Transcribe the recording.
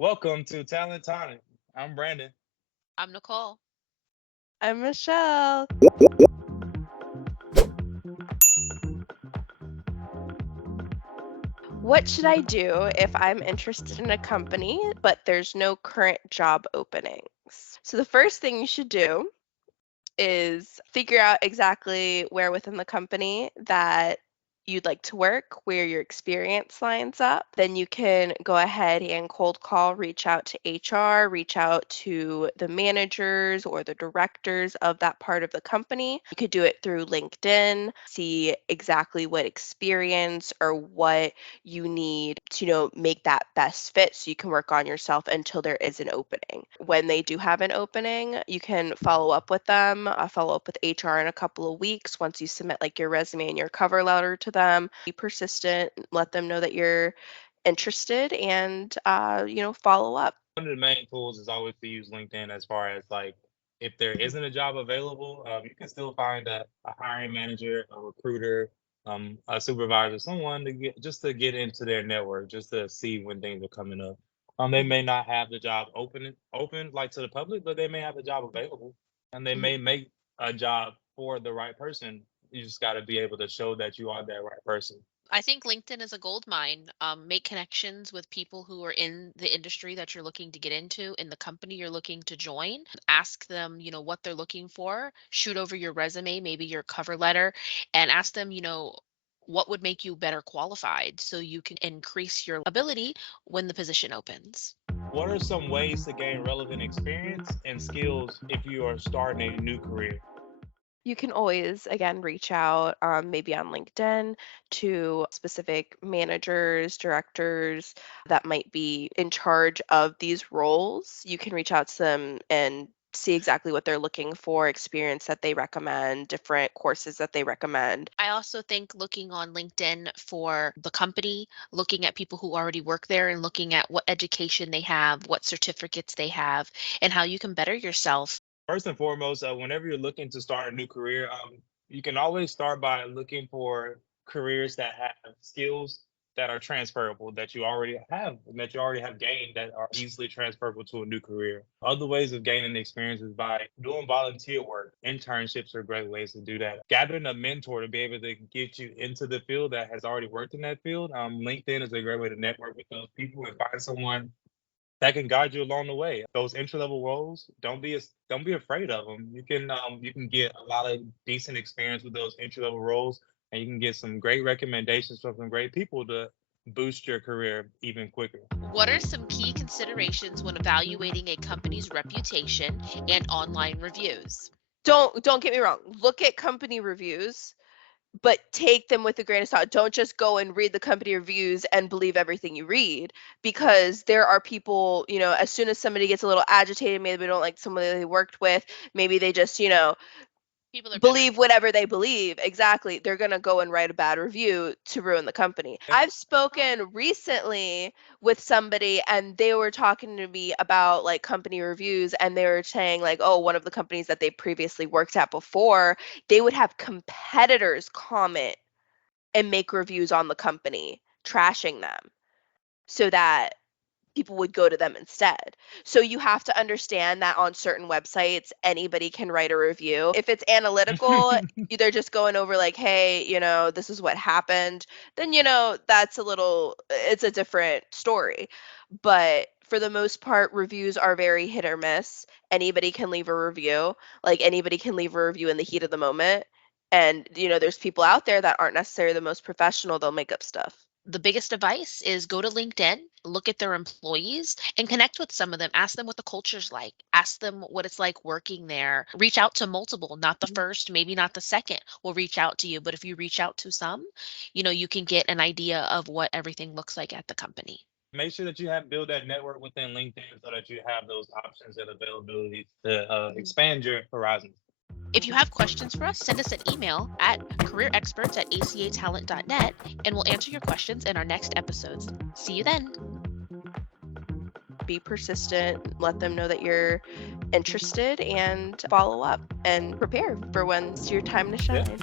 Welcome to Talent Tonic. I'm Brandon. I'm Nicole. I'm Michelle. What should I do if I'm interested in a company, but there's no current job openings? So, the first thing you should do is figure out exactly where within the company that you'd like to work, where your experience lines up. Then you can go ahead and cold call, reach out to HR, reach out to the managers or the directors of that part of the company. You could do it through LinkedIn, see exactly what experience or what you need to, make that best fit so you can work on yourself until there is an opening. When they do have an opening, you can follow up with them, follow up with HR in a couple of weeks once you submit like your resume and your cover letter to them. Be persistent, let them know that you're interested and follow up. One of the main tools is always to use LinkedIn as far as like if there isn't a job available, you can still find a hiring manager, a recruiter, a supervisor, someone to get into their network, just to see when things are coming up. They may not have the job open like to the public, but they may have the job available, and they Mhm. may make a job for the right person. You just got to be able to show that you are that right person. I think LinkedIn is a gold mine. Make connections with people who are in the industry that you're looking to get into, in the company you're looking to join. Ask them, what they're looking for. Shoot over your resume, maybe your cover letter, and ask them, what would make you better qualified so you can increase your ability when the position opens. What are some ways to gain relevant experience and skills if you are starting a new career? You can always, again, reach out maybe on LinkedIn to specific managers, directors that might be in charge of these roles. You can reach out to them and see exactly what they're looking for, experience that they recommend, different courses that they recommend. I also think looking on LinkedIn for the company, looking at people who already work there and looking at what education they have, what certificates they have, and how you can better yourself. First and foremost, whenever you're looking to start a new career, you can always start by looking for careers that have skills that are transferable, that you already have gained, that are easily transferable to a new career. Other ways of gaining experience is by doing volunteer work. Internships are great ways to do that. Gathering a mentor to be able to get you into the field that has already worked in that field. LinkedIn is a great way to network with those people and find someone that can guide you along the way. Those entry level roles, don't be afraid of them. You can get a lot of decent experience with those entry level roles, and you can get some great recommendations from some great people to boost your career even quicker. What are some key considerations when evaluating a company's reputation and online reviews? Don't get me wrong. Look at company reviews, but take them with a grain of salt. Don't just go and read the company reviews and believe everything you read, because there are people, as soon as somebody gets a little agitated, maybe they don't like someone they worked with, maybe they just, People are bitter. believe whatever they believe. Exactly. They're going to go and write a bad review to ruin the company. I've spoken recently with somebody and they were talking to me about like company reviews, and they were saying like, oh, one of the companies that they previously worked at before, they would have competitors comment and make reviews on the company, trashing them so that people would go to them instead. So you have to understand that on certain websites, anybody can write a review. If it's analytical, they're just going over like, hey, this is what happened, then, it's a different story. But for the most part, reviews are very hit or miss. Anybody can leave a review. Like anybody can leave a review in the heat of the moment. And, there's people out there that aren't necessarily the most professional. They'll make up stuff. The biggest advice is go to LinkedIn, look at their employees, and connect with some of them. Ask them what the culture's like. Ask them what it's like working there. Reach out to multiple, not the first, maybe not the second will reach out to you. But if you reach out to some, you can get an idea of what everything looks like at the company. Make sure that you have build that network within LinkedIn so that you have those options and availabilities to expand your horizons. If you have questions for us, send us an email at careerexperts@acatalent.net and we'll answer your questions in our next episodes. See you then. Be persistent, let them know that you're interested, and follow up and prepare for when it's your time to Yeah. shine.